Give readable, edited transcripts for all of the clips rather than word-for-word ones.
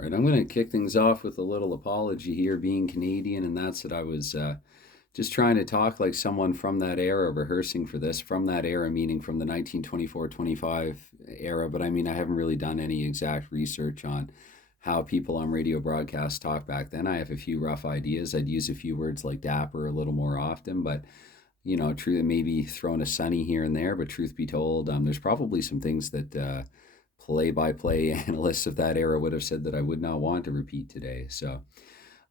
All right, I'm going to kick things off with a little apology here, being Canadian, and that's that I was just trying to talk like someone from that era, rehearsing for this, from that era, meaning from the 1924-25 era. But I mean, I haven't really done any exact research on how people on radio broadcasts talk back then. I have a few rough ideas. I'd use a few words like dapper a little more often, but true, maybe throwing a sunny here and there. But truth be told, there's probably some things that play-by-play analysts of that era would have said that I would not want to repeat today. So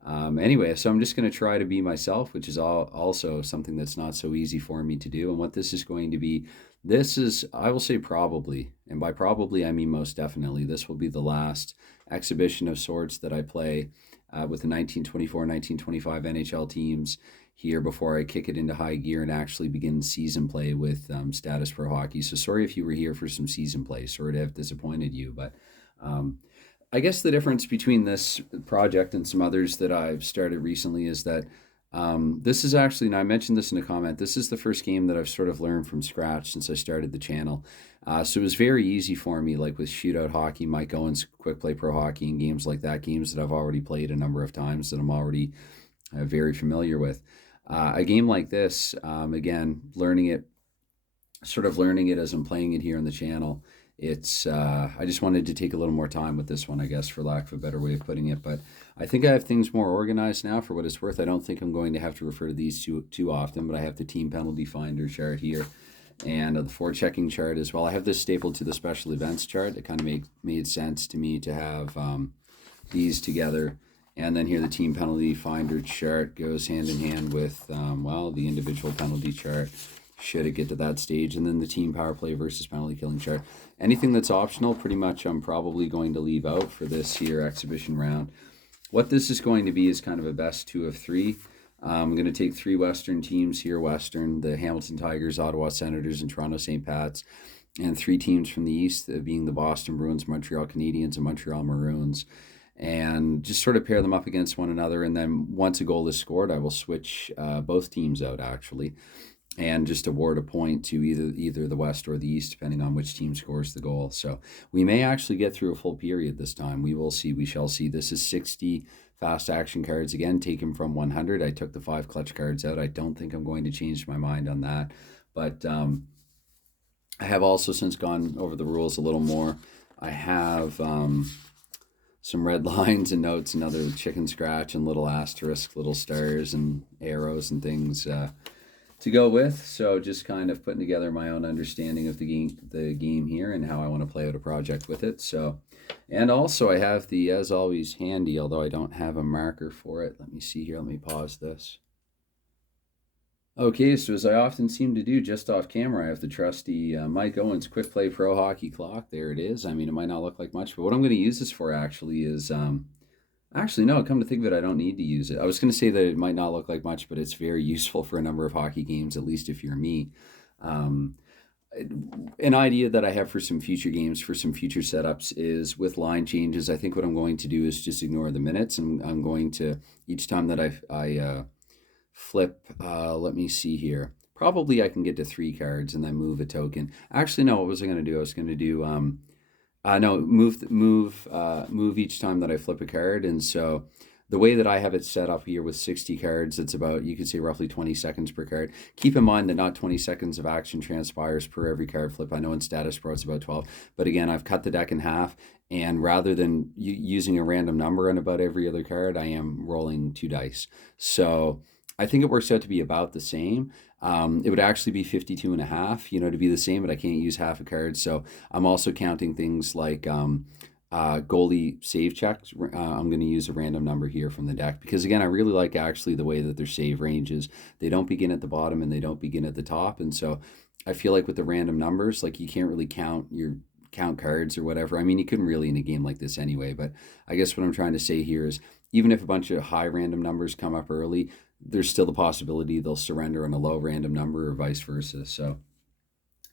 anyway, so I'm just going to try to be myself, which is also something that's not so easy for me to do. And what this is going to be, this is, I will say probably, and by probably I mean most definitely, this will be the last exhibition of sorts that I play with the 1924-1925 NHL teams here before I kick it into high gear and actually begin season play with Status Pro Hockey. So sorry if you were here for some season play. Sorry to have disappointed you, but I guess the difference between this project and some others that I've started recently is that this is actually, and I mentioned this in a comment, this is the first game that I've sort of learned from scratch since I started the channel. So it was very easy for me, like with Shootout Hockey, Mike Owen's Quick Play Pro Hockey, and games like that, games that I've already played a number of times that I'm already very familiar with. A game like this, again, sort of learning it as I'm playing it here on the channel. It's I just wanted to take a little more time with this one, I guess, for lack of a better way of putting it. But I think I have things more organized now for what it's worth. I don't think I'm going to have to refer to these too often, but I have the team penalty finder chart here and the forechecking chart as well. I have this stapled to the special events chart. It kind of made sense to me to have these together. And then here the team penalty finder chart goes hand in hand with, the individual penalty chart, should it get to that stage. And then the team power play versus penalty killing chart. Anything that's optional, pretty much I'm probably going to leave out for this here exhibition round. What this is going to be is kind of a best 2 of 3. I'm going to take 3 Western teams here, the Hamilton Tigers, Ottawa Senators, and Toronto St. Pat's, and 3 teams from the East, being the Boston Bruins, Montreal Canadiens, and Montreal Maroons, and just sort of pair them up against one another. And then once a goal is scored, I will switch both teams out, actually, and just award a point to either the West or the East, depending on which team scores the goal. So we may actually get through a full period this time. We will see. We shall see. This is 60 fast action cards, again, taken from 100. I took the 5 clutch cards out. I don't think I'm going to change my mind on that. But I have also since gone over the rules a little more. I have some red lines and notes and other chicken scratch and little asterisk, little stars and arrows and things to go with. So just kind of putting together my own understanding of the game here and how I want to play out a project with it. So, and also I have the, as always, handy, although I don't have a marker for it. Let me see here. Let me pause this. Okay, so as I often seem to do just off camera, I have the trusty Mike Owens Quick Play Pro Hockey Clock. There it is. I mean, it might not look like much, but what I'm going to use this for actually is, actually, no, come to think of it, I don't need to use it. I was going to say that it might not look like much, but it's very useful for a number of hockey games, at least if you're me. An idea that I have for some future games, for some future setups, is with line changes. I think what I'm going to do is just ignore the minutes, and I'm going to, each time that I flip, let me see here. Probably I can get to 3 cards and then move a token. Actually, no, what was I going to do? I was going to do, move each time that I flip a card. And so the way that I have it set up here with 60 cards, it's about, you could say roughly 20 seconds per card. Keep in mind that not 20 seconds of action transpires per every card flip. I know in Status Pro it's about 12, but again, I've cut the deck in half, and rather than using a random number on about every other card, I am rolling 2 dice. So I think it works out to be about the same. It would actually be 52 and a half, to be the same, but I can't use half a card. So I'm also counting things like goalie save checks. I'm going to use a random number here from the deck because, again, I really like actually the way that their save ranges. They don't begin at the bottom and they don't begin at the top. And so I feel like with the random numbers, like you can't really count cards or whatever. I mean, you couldn't really in a game like this anyway, but I guess what I'm trying to say here is even if a bunch of high random numbers come up early, there's still the possibility they'll surrender on a low random number or vice versa. So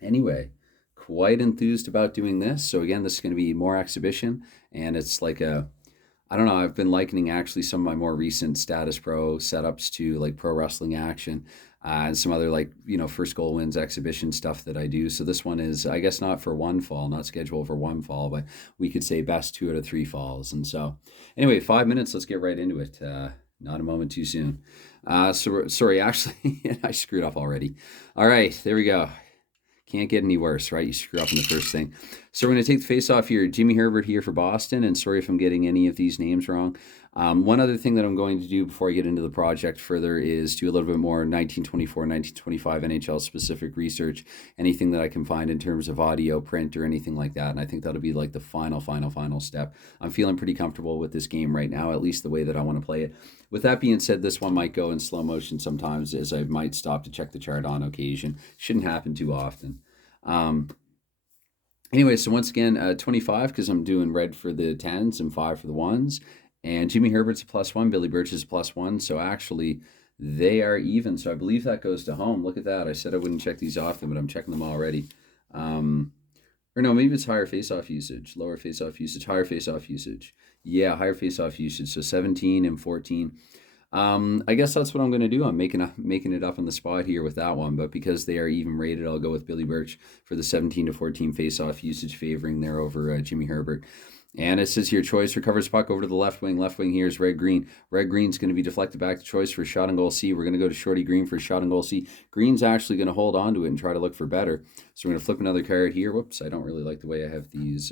anyway, quite enthused about doing this. So again, this is going to be more exhibition, and it's like I don't know, I've been likening actually some of my more recent Status Pro setups to like pro wrestling action. and some other like, first goal wins exhibition stuff that I do. So this one is, I guess, not for one fall, not scheduled for one fall, but we could say best 2 out of 3 falls. And so anyway, 5 minutes, let's get right into it. Not a moment too soon. Sorry, actually, I screwed up already. All right, there we go. Can't get any worse, right? You screw up in the first thing. So we're going to take the face-off here. Jimmy Herbert here for Boston, and sorry if I'm getting any of these names wrong. One other thing that I'm going to do before I get into the project further is do a little bit more 1924, 1925 NHL-specific research, anything that I can find in terms of audio, print, or anything like that, and I think that'll be like the final step. I'm feeling pretty comfortable with this game right now, at least the way that I want to play it. With that being said, this one might go in slow motion sometimes, as I might stop to check the chart on occasion. Shouldn't happen too often. Anyway, so once again, 25, because I'm doing red for the 10s and 5 for the 1s. And Jimmy Herbert's a +1, Billy Birch is a +1. So actually, they are even. So I believe that goes to home. Look at that. I said I wouldn't check these often, but I'm checking them already. Or no, maybe it's higher face-off usage, lower face-off usage, higher face-off usage. Yeah, higher face-off usage. So 17 and 14. I guess that's what I'm going to do. I'm making it up on the spot here with that one, but because they are even rated, I'll go with Billy Birch for the 17 to 14 face-off usage, favoring there over Jimmy Herbert. And it says here, Choice recovers puck over to the left wing. Left wing here is Red Green. Red Green's going to be deflected back to Choice for a shot on goal C. We're going to go to Shorty Green for a shot on goal C. Green's actually going to hold on to it and try to look for better. So we're going to flip another card here. Whoops, I don't really like the way I have these.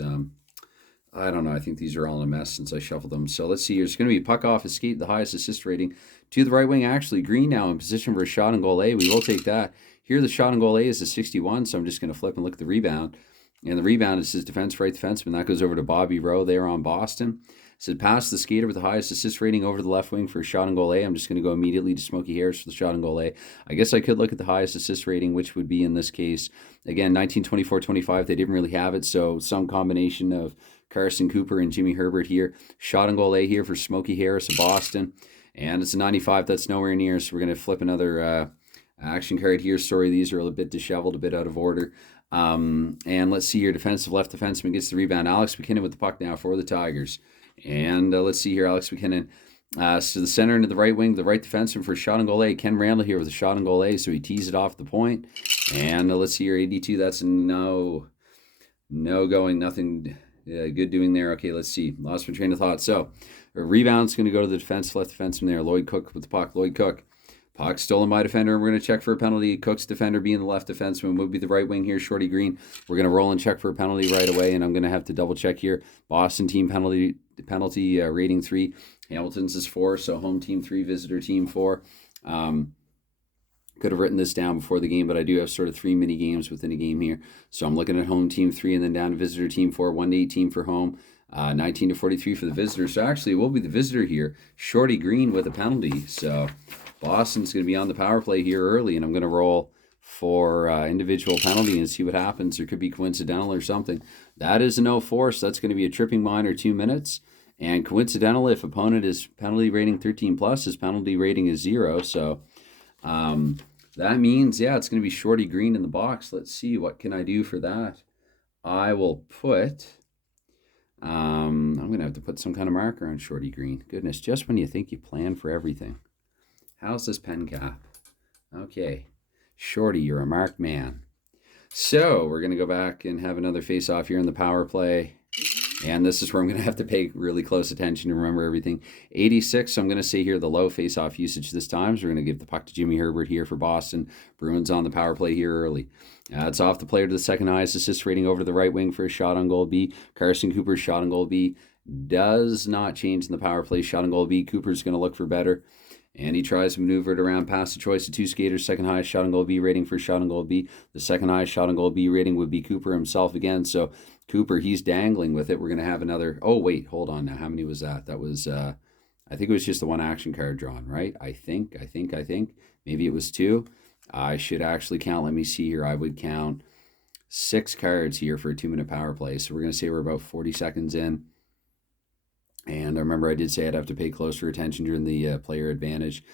I don't know. I think these are all in a mess since I shuffled them. So let's see here. It's going to be puck off his skate, the highest assist rating. To the right wing, actually. Green now in position for a shot on goal A. We will take that. Here, the shot on goal A is a 61, so I'm just going to flip and look at the rebound. And the rebound is his defense right defenseman. That goes over to Bobby Rowe there on Boston. So pass the skater with the highest assist rating over to the left wing for a shot on goal A. I'm just going to go immediately to Smokey Harris for the shot on goal A. I guess I could look at the highest assist rating, which would be in this case, again, 1924-25. They didn't really have it, so some combination of Carson Cooper and Jimmy Herbert here. Shot on goal A here for Smokey Harris of Boston. And it's a 95. That's nowhere near, so we're going to flip another action card here. Sorry, these are a little bit disheveled, a bit out of order. And let's see here. Defensive left defenseman gets the rebound. Alex McKinnon with the puck now for the Tigers. And let's see here. Alex McKinnon. So the center into the right wing, the right defenseman for a shot on goal A. Ken Randall here with a shot on goal A. So he tees it off the point. And let's see here. 82. That's no going. Nothing good doing there. Okay, let's see. Lost my train of thought. So a rebound's going to go to the left defenseman there. Lloyd Cook with the puck. Lloyd Cook. Puck stolen by defender. We're going to check for a penalty. Cook's defender being the left defenseman would be the right wing here, Shorty Green. We're going to roll and check for a penalty right away, and I'm going to have to double check here. Boston team penalty rating 3. Hamilton's is 4, so home team 3, visitor team 4. Could have written this down before the game, but I do have sort of 3 mini games within a game here. So I'm looking at home team 3 and then down to visitor team 4, 1 to 18 for home. 19 to 43 for the visitor. So actually, it will be the visitor here, Shorty Green with a penalty. So Boston's going to be on the power play here early, and I'm going to roll for individual penalty and see what happens. There could be coincidental or something. That is a no force. That's going to be a tripping minor 2 minutes. And coincidental, if opponent is penalty rating 13 plus, his penalty rating is 0. So that means, yeah, it's going to be Shorty Green in the box. Let's see, what can I do for that? I will put... I'm going to have to put some kind of marker on Shorty Green. Goodness, just when you think you plan for everything. How's this pen cap? Okay. Shorty, you're a marked man. So we're going to go back and have another face-off here in the power play. And this is where I'm going to have to pay really close attention to remember everything. 86, so I'm going to say here the low face-off usage this time. So we're going to give the puck to Jimmy Herbert here for Boston. Bruins on the power play here early. It's off the player to the second highest assist rating over to the right wing for a shot on goal B. Carson Cooper's shot on goal B does not change in the power play. Shot on goal B. Cooper's going to look for better. And he tries to maneuver it around past the choice of 2 skaters. Second highest shot on goal B rating for shot on goal B. The second highest shot on goal B rating would be Cooper himself again. So Cooper, he's dangling with it. We're going to have another... Oh, wait, hold on now. How many was that? That was... I think it was just the 1 action card drawn, right? I think. Maybe it was 2. I should actually count. Let me see here. I would count 6 cards here for a 2-minute power play. So we're going to say we're about 40 seconds in. And I remember I did say I'd have to pay closer attention during the player advantage.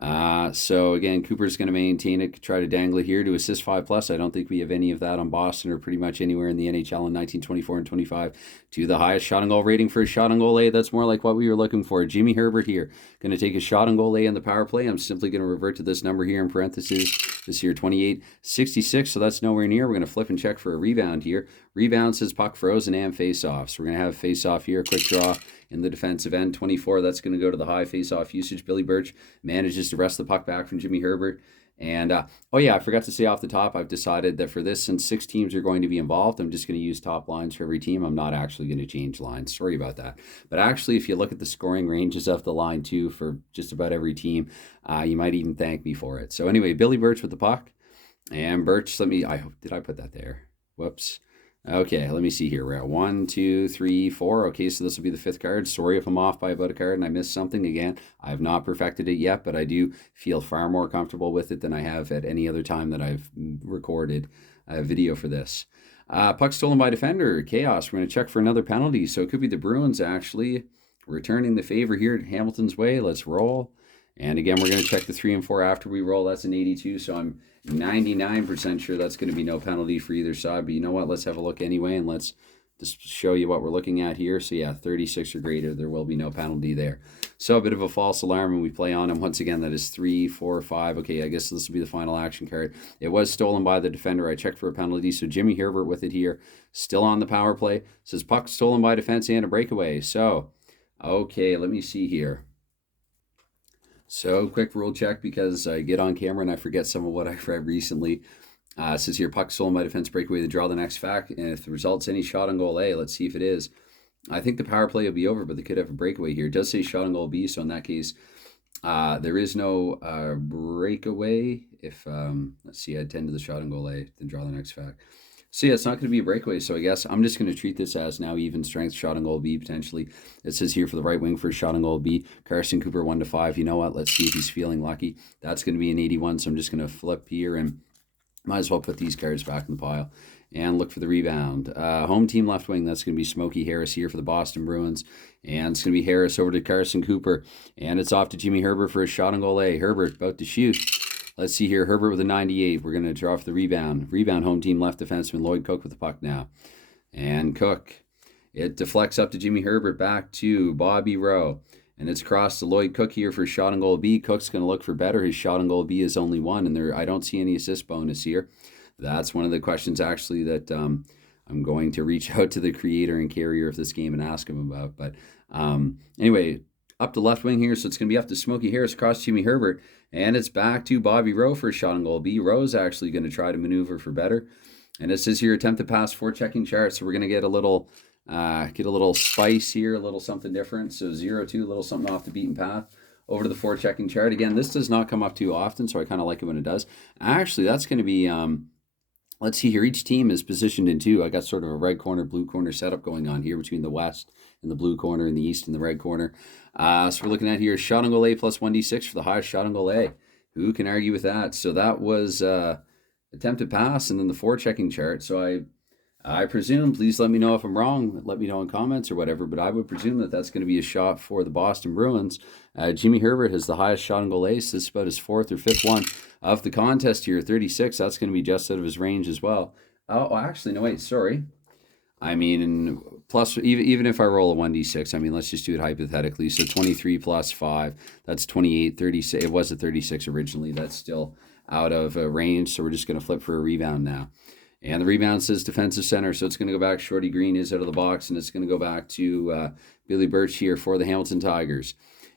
So again, Cooper's going to maintain it, try to dangle it here to assist 5+. I don't think we have any of that on Boston or pretty much anywhere in the NHL in 1924 and 25. To the highest shot on goal rating for a shot on goal A. That's more like what we were looking for. Jimmy Herbert here, going to take a shot on goal A in the power play. I'm simply going to revert to this number here in parentheses. This here, 28-66, so that's nowhere near. We're going to flip and check for a rebound here. Rebound says puck frozen and face-off. So we're going to have face-off here, quick draw in the defensive end. 24, that's going to go to the high face-off usage. Billy Birch manages to wrest the puck back from Jimmy Herbert. And, oh yeah, I forgot to say off the top, I've decided that for this, since 6 teams are going to be involved, I'm just going to use top lines for every team. I'm not actually going to change lines. Sorry about that. But actually, if you look at the scoring ranges of the line, too, for just about every team, you might even thank me for it. So anyway, Billy Birch with the puck. And Birch, did I put that there? Whoops. Okay, let me see here. We're at 1, 2, 3, 4. Okay, so this will be the 5th card. Sorry if I'm off by about a card and I missed something. Again, I have not perfected it yet, but I do feel far more comfortable with it than I have at any other time that I've recorded a video for this. Puck stolen by defender. Chaos. We're going to check for another penalty. So it could be the Bruins actually returning the favor here at Hamilton's way. Let's roll. And again, we're going to check the 3 and 4 after we roll. That's an 82, so I'm 99% sure that's going to be no penalty for either side. But you know what? Let's have a look anyway, and let's just show you what we're looking at here. So yeah, 36 or greater, there will be no penalty there. So a bit of a false alarm, and we play on him. Once again, that is 3, 4, 5. Okay, I guess this will be the final action card. It was stolen by the defender. I checked for a penalty, so Jimmy Herbert with it here. Still on the power play. It says puck stolen by defense and a breakaway. So, okay, let me see here. So, quick rule check because I get on camera and I forget some of what I've read recently. It says here, puck stolen by defense, breakaway, to draw the next fact. And if the result's any shot on goal A, let's see if it is. I think the power play will be over, but they could have a breakaway here. It does say shot on goal B, so in that case, there is no breakaway. If, let's see, I tend to the shot on goal A, then draw the next fact. So yeah, it's not going to be a breakaway. So I guess I'm just going to treat this as now even strength shot on goal B potentially. It says here for the right wing for shot on goal B, Carson Cooper 1-5. You know what? Let's see if he's feeling lucky. That's going to be an 81. So I'm just going to flip here and might as well put these cards back in the pile and look for the rebound. Home team left wing. That's going to be Smokey Harris here for the Boston Bruins. And it's going to be Harris over to Carson Cooper. And it's off to Jimmy Herbert for a shot on goal A. Herbert about to shoot. Let's see here. Herbert with a 98. We're going to draw for the rebound. Rebound, home team left defenseman Lloyd Cook with the puck now. And Cook. It deflects up to Jimmy Herbert, back to Bobby Rowe. And it's crossed to Lloyd Cook here for shot on goal B. Cook's going to look for better. His shot on goal B is only 1, and I don't see any assist bonus here. That's one of the questions actually that I'm going to reach out to the creator and carrier of this game and ask him about. But anyway, up the left wing here, so it's going to be up to Smokey Harris across Jimmy Herbert. And it's back to Bobby Rowe for a shot on goal B. Rowe's actually going to try to maneuver for better. And it says here, attempt to pass for checking chart. So we're going to get a little spice here, a little something different. So 0-2, a little something off the beaten path. Over to the forechecking chart. Again, this does not come up too often, so I kind of like it when it does. Actually, that's going to be, let's see here. Each team is positioned in 2. I got sort of a red corner, blue corner setup going on here between the west and the blue corner and the east and the red corner. So we're looking at here shot on goal A plus 1d6 for the highest shot on goal A. Who can argue with that? So that was attempted pass and then the forechecking chart. So I presume, please let me know if I'm wrong. Let me know in comments or whatever, but I would presume that that's going to be a shot for the Boston Bruins. Jimmy Herbert has the highest shot on goal A. So this is about his 4th or 5th one of the contest here. 36, that's going to be just out of his range as well. Oh, actually, no, wait, sorry. I mean, plus, even if I roll a 1d6, I mean, let's just do it hypothetically. So 23 plus 5, that's 28, 36. It was a 36 originally. That's still out of range, so we're just going to flip for a rebound now. And the rebound says defensive center, so it's going to go back. Shorty Green is out of the box, and it's going to go back to Billy Birch here for the Hamilton Tigers.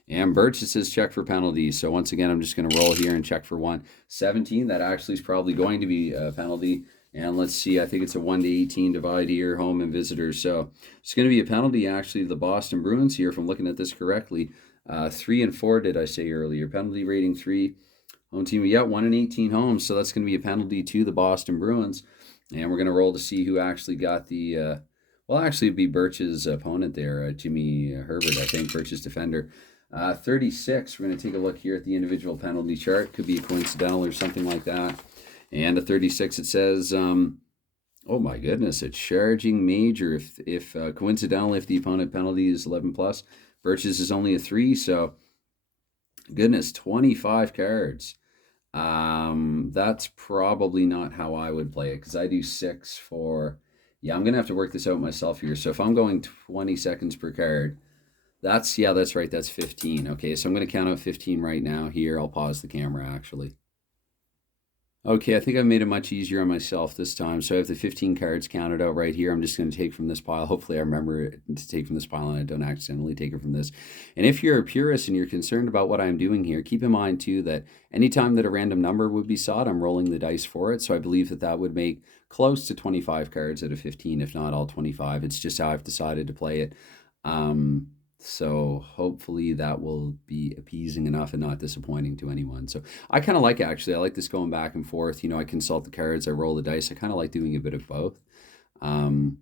And Birch, it says check for penalties. So once again, I'm just going to roll here and check for 1. 17, that actually is probably going to be a penalty. And let's see, I think it's a 1-18 divide here, home and visitors. So it's going to be a penalty, actually, the Boston Bruins here, if I'm looking at this correctly. 3 and 4, did I say earlier? Penalty rating 3. Home team, yeah, 1-18 home. So that's going to be a penalty to the Boston Bruins. And we're going to roll to see who actually got the, well, actually it'd be Birch's opponent there, Jimmy Herbert, I think, Birch's defender. 36, we're going to take a look here at the individual penalty chart. Could be a coincidental or something like that. And a 36, it says, oh my goodness, it's charging major. If coincidental, if the opponent penalty is 11 plus, Birch's is only a 3. So Goodness, 25 cards. That's probably not how I would play it because I do six for. Yeah, I'm gonna have to work this out myself here. So if I'm going 20 seconds per card, that's right. That's 15. Okay, so I'm gonna count out 15 right now. Here, I'll pause the camera actually. Okay, I think I've made it much easier on myself this time. So I have the 15 cards counted out right here. I'm just going to take from this pile. Hopefully, I remember to take from this pile and I don't accidentally take it from this. And if you're a purist and you're concerned about what I'm doing here, keep in mind too that anytime that a random number would be sought, I'm rolling the dice for it. So I believe that that would make close to 25 cards out of 15, if not all 25. It's just how I've decided to play it. Um, so hopefully that will be appeasing enough and not disappointing to anyone. So I kind of like it, actually. I like this going back and forth. You know, I consult the cards, I roll the dice. I kind of like doing a bit of both. Um,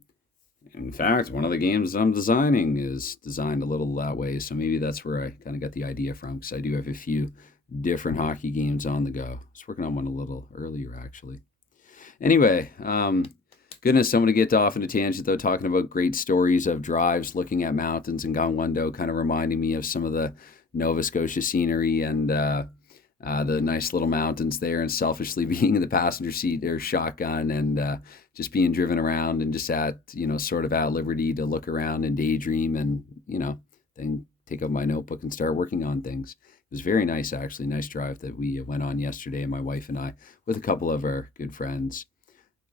in fact, one of the games I'm designing is designed a little that way. So maybe that's where I kind of got the idea from because I do have a few different hockey games on the go. I was working on one a little earlier, actually. Anyway, goodness, I'm going to get off into tangent though, talking about great stories of drives, looking at mountains and Gangwon-do, kind of reminding me of some of the Nova Scotia scenery and the nice little mountains there, and selfishly being in the passenger seat or shotgun and just being driven around and just at, sort of at liberty to look around and daydream and, then take out my notebook and start working on things. It was very nice, actually. Nice drive that we went on yesterday, my wife and I, with a couple of our good friends.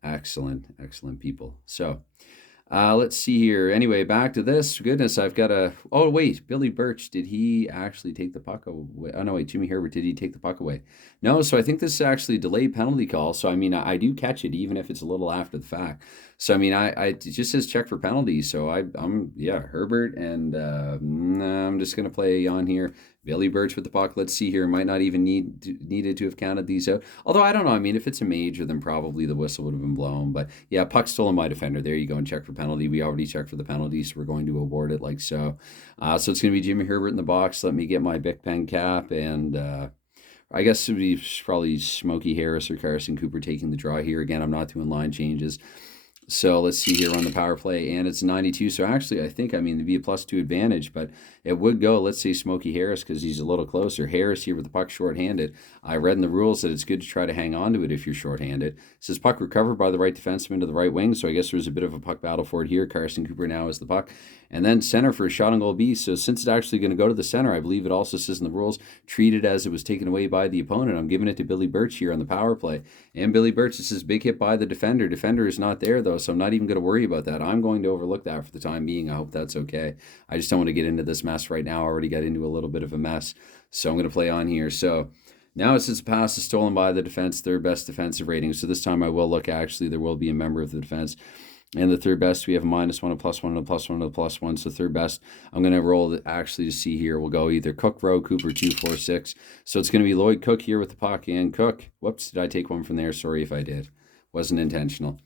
Excellent, excellent people. So let's see here. Anyway, back to this. Goodness, I've got a. Oh wait, Billy Birch. Did he actually take the puck away? Oh no, wait, Jimmy Herbert. Did he take the puck away? No. So I think this is actually a delayed penalty call. So I mean, I do catch it even if it's a little after the fact. So I mean, I it just says check for penalties. So I'm Herbert, and I'm just gonna play on here. Billy Birch with the puck. Let's see here. Might not even needed to have counted these out. Although I don't know. I mean, if it's a major, then probably the whistle would have been blown. But yeah, puck stolen by defender. There you go and check for penalty. We already checked for the penalty, so we're going to award it like so. So it's going to be Jimmy Herbert in the box. Let me get my Bic pen cap, and I guess it would be probably Smokey Harris or Carson Cooper taking the draw here. Again, I'm not doing line changes. So let's see here on the power play, and it's 92. So actually, I think, it'd be a +2 advantage, but it would go, let's say, Smokey Harris because he's a little closer. Harris here with the puck shorthanded. I read in the rules that it's good to try to hang on to it if you're shorthanded. It says puck recovered by the right defenseman to the right wing, so I guess there's a bit of a puck battle for it here. Carson Cooper now is the puck. And then center for a shot on goal B. So since it's actually going to go to the center, I believe it also says in the rules, treat it as it was taken away by the opponent. I'm giving it to Billy Birch here on the power play. And Billy Birch, it says big hit by the defender. Defender is not there, though, so I'm not even going to worry about that. I'm going to overlook that for the time being. I hope that's okay. I just don't want to get into this mess right now. I already got into a little bit of a mess, so I'm going to play on here. So now it says a pass is stolen by the defense, third best defensive rating. So this time I will look, actually, there will be a member of the defense. And the third best, we have a -1, a +1, and a +1, and a +1. So third best, I'm going to roll actually to see here. We'll go either Cook, Rowe, Cooper, 2, 4, 6. So it's going to be Lloyd Cook here with the puck. And Cook, whoops, did I take one from there? Sorry if I did. Wasn't intentional.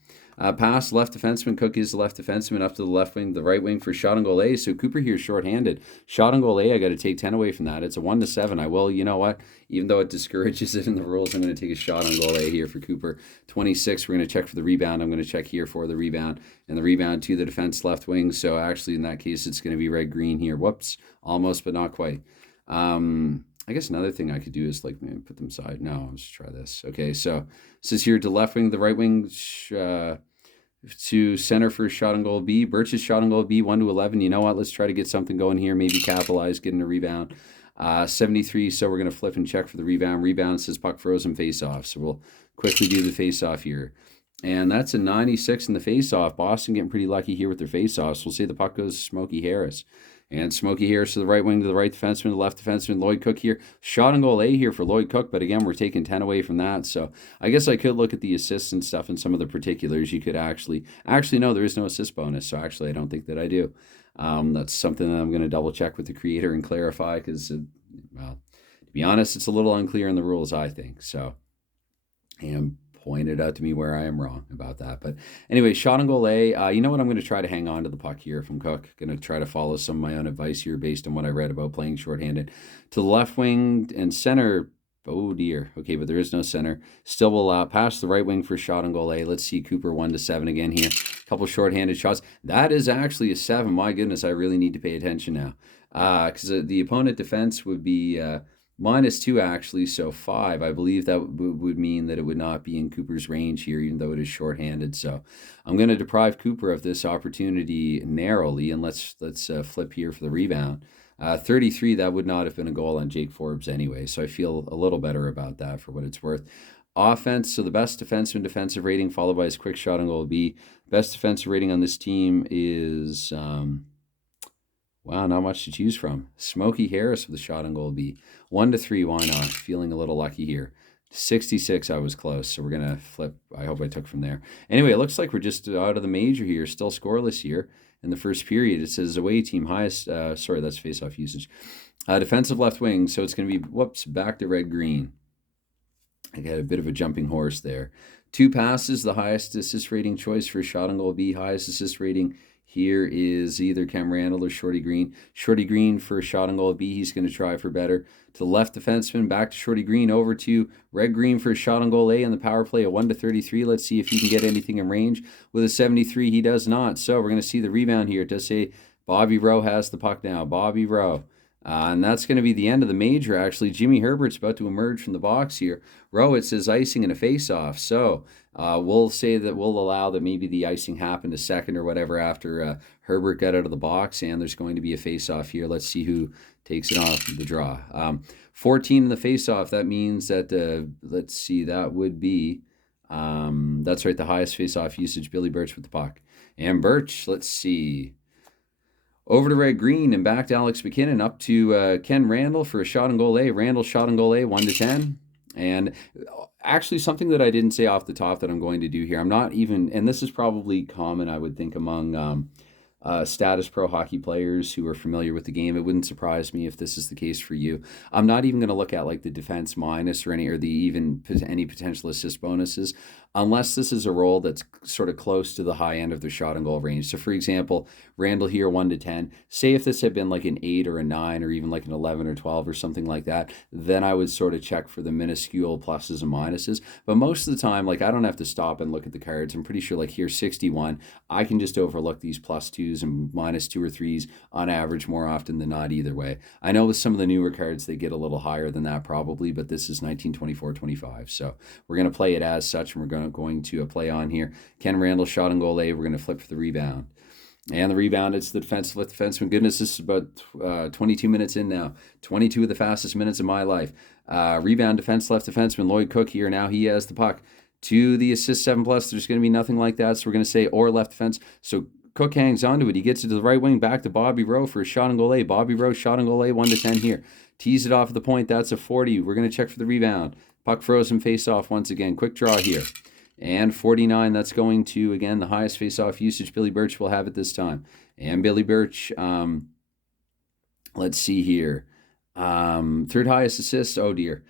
Pass, left defenseman. Cook is the left defenseman up to the left wing, the right wing for shot on goal A. So Cooper here shorthanded. Shot on goal A, I got to take 10 away from that. It's a 1-7. I will, you know what? Even though it discourages it in the rules, I'm going to take a shot on goal A here for Cooper. 26, we're going to check for the rebound. I'm going to check here for the rebound. And the rebound to the defense left wing. So actually, in that case, it's going to be red-green here. Whoops. Almost, but not quite. I guess another thing I could do is maybe put them side. No, let's try this. Okay, so it says here to left wing, the right wing to center for shot on goal B. Birch's shot on goal B, 1-11. You know what? Let's try to get something going here. Maybe capitalize, getting a rebound. 73, so we're going to flip and check for the rebound. Rebound says puck frozen face-off. So we'll quickly do the face-off here. And that's a 96 in the face-off. Boston getting pretty lucky here with their face-offs. We'll say the puck goes to Smokey Harris. And Smokey Harris to the right wing to the right defenseman, the left defenseman, Lloyd Cook here. Shot on goal A here for Lloyd Cook, but again, we're taking 10 away from that. So I guess I could look at the assists and stuff and some of the particulars. You could actually no, there is no assist bonus. So actually, I don't think that I do. That's something that I'm going to double check with the creator and clarify because, well, to be honest, it's a little unclear in the rules, I think. So, and pointed out to me where I am wrong about that. But anyway, shot on goal A. You know what? I'm going to try to hang on to the puck here from Cook. Going to try to follow some of my own advice here based on what I read about playing shorthanded. To the left wing and center. Oh dear. Okay, but there is no center. Still will pass the right wing for shot on goal A. Let's see Cooper 1-7 again here. A couple shorthanded shots. That is actually a 7. My goodness, I really need to pay attention now. Because the opponent defense would be -2 actually, so 5. I believe that would mean that it would not be in Cooper's range here, even though it is shorthanded. So I'm going to deprive Cooper of this opportunity narrowly, and let's flip here for the rebound. 33, that would not have been a goal on Jake Forbes anyway, so I feel a little better about that for what it's worth. Offense, so the best defenseman defensive rating, followed by his quick shot on goal B. Best defensive rating on this team is, wow, not much to choose from. Smokey Harris with a shot on goal B. 1-3, why not? Feeling a little lucky here. 66, I was close, so we're going to flip. I hope I took from there. Anyway, it looks like we're just out of the major here, still scoreless here in the first period. It says away team highest, sorry, that's face-off usage. Defensive left wing, so it's going to be, back to red-green. I got a bit of a jumping horse there. 2 passes, the highest assist rating choice for shot on goal B. Highest assist rating here is either Cam Randall or Shorty Green. Shorty Green for shot on goal B. He's going to try for better. To the left defenseman, back to Shorty Green, over to Red Green for a shot on goal A on the power play, a 1-33. Let's see if he can get anything in range. With a 73, he does not. So we're going to see the rebound here. It does say Bobby Rowe has the puck now. Bobby Rowe. And that's going to be the end of the major, actually. Jimmy Herbert's about to emerge from the box here. Rowe, it says icing and a face-off. So we'll say that we'll allow that maybe the icing happened a second or whatever after Herbert got out of the box, and there's going to be a face-off here. Let's see who takes it off the draw. 14 in the face-off. That means that, let's see, that would be, that's right, the highest face-off usage, Billy Birch with the puck. And Birch, let's see. Over to Red Green and back to Alex McKinnon, up to Ken Randall for a shot on goal A. Randall shot on goal A, 1-10. And actually something that I didn't say off the top that I'm going to do here, I'm not even, and this is probably common, I would think, among Status Pro hockey players who are familiar with the game. It wouldn't surprise me if this is the case for you. I'm not even going to look at like the defense minus or any potential assist bonuses, unless this is a role that's sort of close to the high end of their shot and goal range. So for example, Randall here, 1-10. Say if this had been like an 8 or a 9 or even like an 11 or 12 or something like that, then I would sort of check for the minuscule pluses and minuses. But most of the time, like I don't have to stop and look at the cards. I'm pretty sure like here, 61, I can just overlook these +2s and -2 or 3s on average more often than not either way. I know with some of the newer cards, they get a little higher than that probably, but this is 1924-25. So we're going to play it as such, and we're going to play on here. Ken Randall shot on goal A. We're going to flip for the rebound. And the rebound, it's the defensive left defenseman. Goodness, this is about 22 minutes in now. 22 of the fastest minutes of my life. Rebound, defense left defenseman Lloyd Cook here. Now he has the puck. To the assist 7+, there's going to be nothing like that. So we're going to say or left defense. So Cook hangs onto it. He gets it to the right wing, back to Bobby Rowe for a shot on goal A. Bobby Rowe shot on goal A, 1-10 here. Tees it off at the point. That's a 40. We're going to check for the rebound. Puck frozen face off once again. Quick draw here. And 49, that's going to, again, the highest face-off usage. Billy Birch will have it this time. And Billy Birch, let's see here. Third highest assist, oh dear.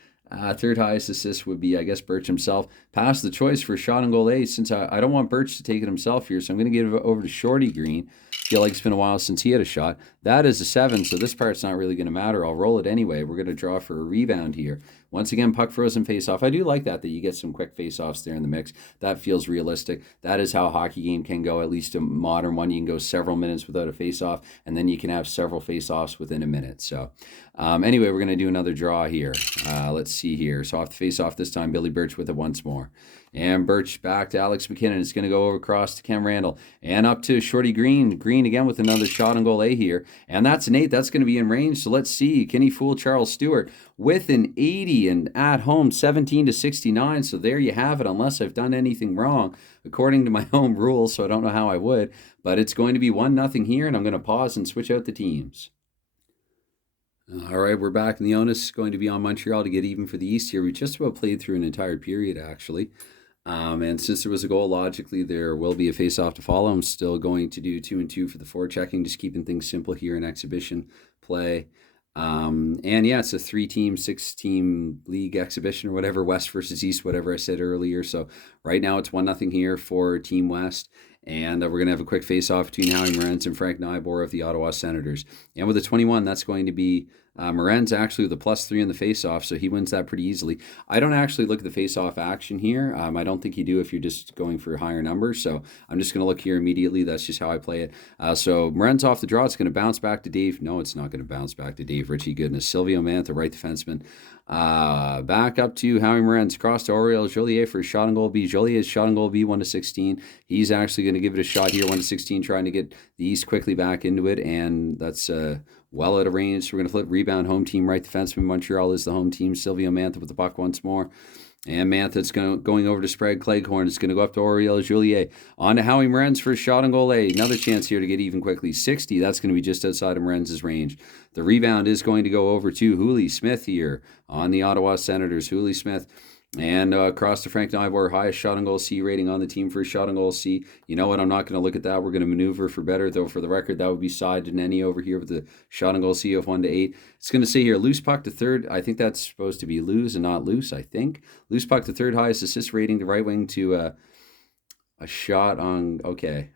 Third highest assist would be, I guess, Birch himself. Pass the choice for shot on goal A, since I don't want Birch to take it himself here, so I'm going to give it over to Shorty Green. Feel like it's been a while since he had a shot. That is a 7, so this part's not really going to matter. I'll roll it anyway. We're going to draw for a rebound here. Once again, puck frozen face-off. I do like that you get some quick face-offs there in the mix. That feels realistic. That is how a hockey game can go, at least a modern one. You can go several minutes without a face-off, and then you can have several face-offs within a minute. So anyway, we're going to do another draw here. Let's see here. So off the face-off this time, Billy Birch with it once more. And Birch back to Alex McKinnon. It's going to go over across to Cam Randall. And up to Shorty Green. Green again with another shot on goal A here. And that's an 8. That's going to be in range. So let's see. Can he fool Charles Stewart with an 80 and at home 17-69? So there you have it, unless I've done anything wrong according to my home rules. So I don't know how I would. But it's going to be 1-0 here. And I'm going to pause and switch out the teams. All right, we're back, and the onus is going to be on Montreal to get even for the East here. We just about played through an entire period, actually. And since there was a goal, logically, there will be a face-off to follow. I'm still going to do 2-2 for the forechecking, just keeping things simple here in exhibition play. And yeah, it's a 3-team, 6-team league exhibition or whatever, West versus East, whatever I said earlier. So right now it's 1-0 here for Team West. And we're going to have a quick face-off between Howie Morenz and Frank Nybor of the Ottawa Senators. And with a 21, that's going to be Morenz actually with a +3 in the face-off, so he wins that pretty easily. I don't actually look at the face-off action here. I don't think you do if you're just going for higher numbers, so I'm just going to look here immediately. That's just how I play it. So Morenz off the draw. It's going to bounce back to Dave. No, it's not going to bounce back to Dave Ritchie. Goodness. Silvio Mantha, right defenseman. Back up to Howie Morenz. Cross to Auriel Joliet for a shot on goal B. Joliet's shot on goal B, 1-16. He's actually going to give it a shot here, 1-16, trying to get the East quickly back into it, and that's well out of range. So we're going to flip rebound. Home team right defenseman. Montreal is the home team. Silvio Mantha with the puck once more. And Mantha's going over to spread. Cleghorn is going to go up to Auriel Joliet. On to Howie Morenz for a shot on goal A. Another chance here to get even quickly. 60. That's going to be just outside of Morenz's range. The rebound is going to go over to Hooley Smith here on the Ottawa Senators. Hooley Smith. And across to Frank Nybor, highest shot on goal C rating on the team for shot on goal C. You know what? I'm not going to look at that. We're going to maneuver for better, though. For the record, that would be side to Nenny over here with the shot on goal C of 1-8. It's going to say here loose puck to third. I think that's supposed to be lose and not loose. I think loose puck to third, highest assist rating. The right wing to a shot on. Okay.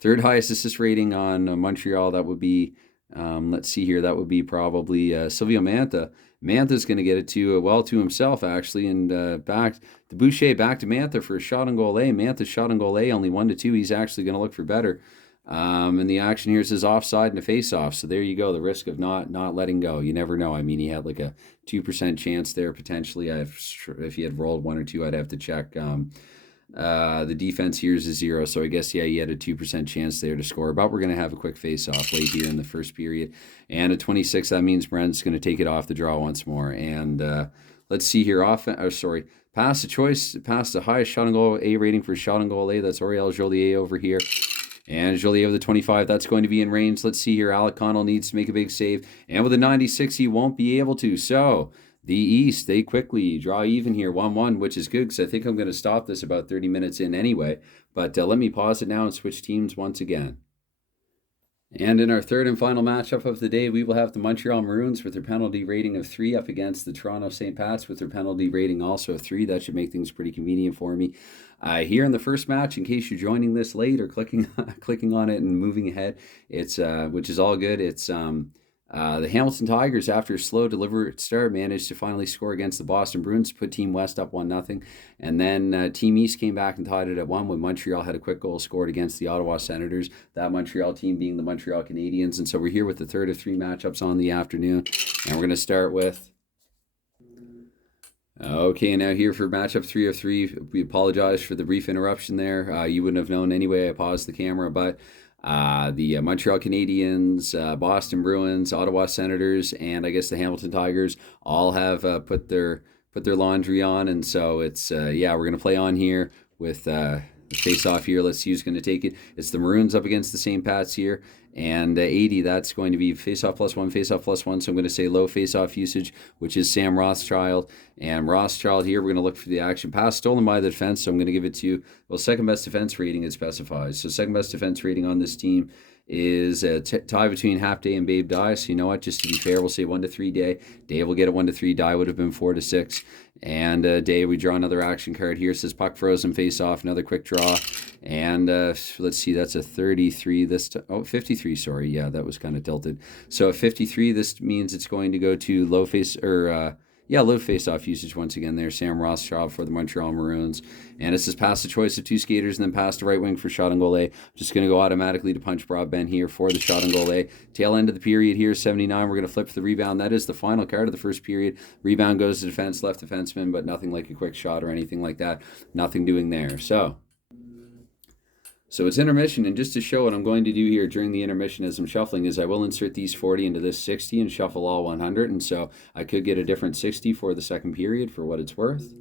Third highest assist rating on Montreal. That would be. Let's see here. That would be probably Silvio Mantha. Mantha's going to get it to himself, actually, and back to Boucher, back to Mantha for a shot on goal A. Mantha's shot on goal A, only 1-2. He's actually going to look for better. And the action here says offside and a face-off. So there you go. The risk of not letting go. You never know. I mean, he had like a 2% chance there potentially. If he had rolled 1 or 2, I'd have to check. The defense here is a 0, so I guess, yeah, he had a 2% chance there to score. But we're going to have a quick face-off late here in the first period. And at 26, that means Brent's going to take it off the draw once more. And let's see here. Pass the choice, pass the highest shot on goal A rating for shot on goal A. That's Auriel Joliet over here. And Joliet with a 25, that's going to be in range. Let's see here. Alec Connell needs to make a big save. And with a 96, he won't be able to. So the East, they quickly draw even here, 1-1, which is good because I think I'm going to stop this about 30 minutes in anyway. But let me pause it now and switch teams once again. And in our third and final matchup of the day, we will have the Montreal Maroons with their penalty rating of 3 up against the Toronto St. Pats with their penalty rating also of 3. That should make things pretty convenient for me. Here in the first match, in case you're joining this late or clicking on it and moving ahead, it's which is all good. It's the Hamilton Tigers, after a slow deliberate start, managed to finally score against the Boston Bruins to put Team West up 1-0. And then Team East came back and tied it at 1 when Montreal had a quick goal scored against the Ottawa Senators, that Montreal team being the Montreal Canadiens. And so we're here with the third of 3 matchups on the afternoon. And we're going to start with... Okay, now here for matchup 3 of 3. We apologize for the brief interruption there. You wouldn't have known anyway. I paused the camera, but... the Montreal Canadiens, Boston Bruins, Ottawa Senators, and I guess the Hamilton Tigers all have put their laundry on, and so it's we're gonna play on here with the face-off here. Let's see who's gonna take it. It's the Maroons up against the St. Pats here, and 80. That's going to be face-off +1, face-off +1. So I'm going to say low face-off usage, which is Sam Rothschild. And Rothschild here, we're going to look for the action. Pass stolen by the defense, so I'm going to give it to you. Well, second best defense rating it specifies. So second best defense rating on this team is a tie between Half Day and Babe Dye. So you know what? Just to be fair, we'll say 1-3 Day. Day will get a 1-3. Dye would have been 4-6. And Day, we draw another action card here. It says puck frozen, face off, another quick draw. And let's see, that's a 33. 53. Sorry, yeah, that was kind of tilted. So 53. This means it's going to go to low face-off usage once again there. Sam Rothschild for the Montreal Maroons. And it says pass the choice of 2 skaters and then pass to right wing for shot on goal A. Just going to go automatically to punch Broadbent here for the shot on goal A. Tail end of the period here, 79. We're going to flip for the rebound. That is the final card of the first period. Rebound goes to defense, left defenseman, but nothing like a quick shot or anything like that. Nothing doing there. So it's intermission, and just to show what I'm going to do here during the intermission as I'm shuffling is I will insert these 40 into this 60 and shuffle all 100, and so I could get a different 60 for the second period for what it's worth.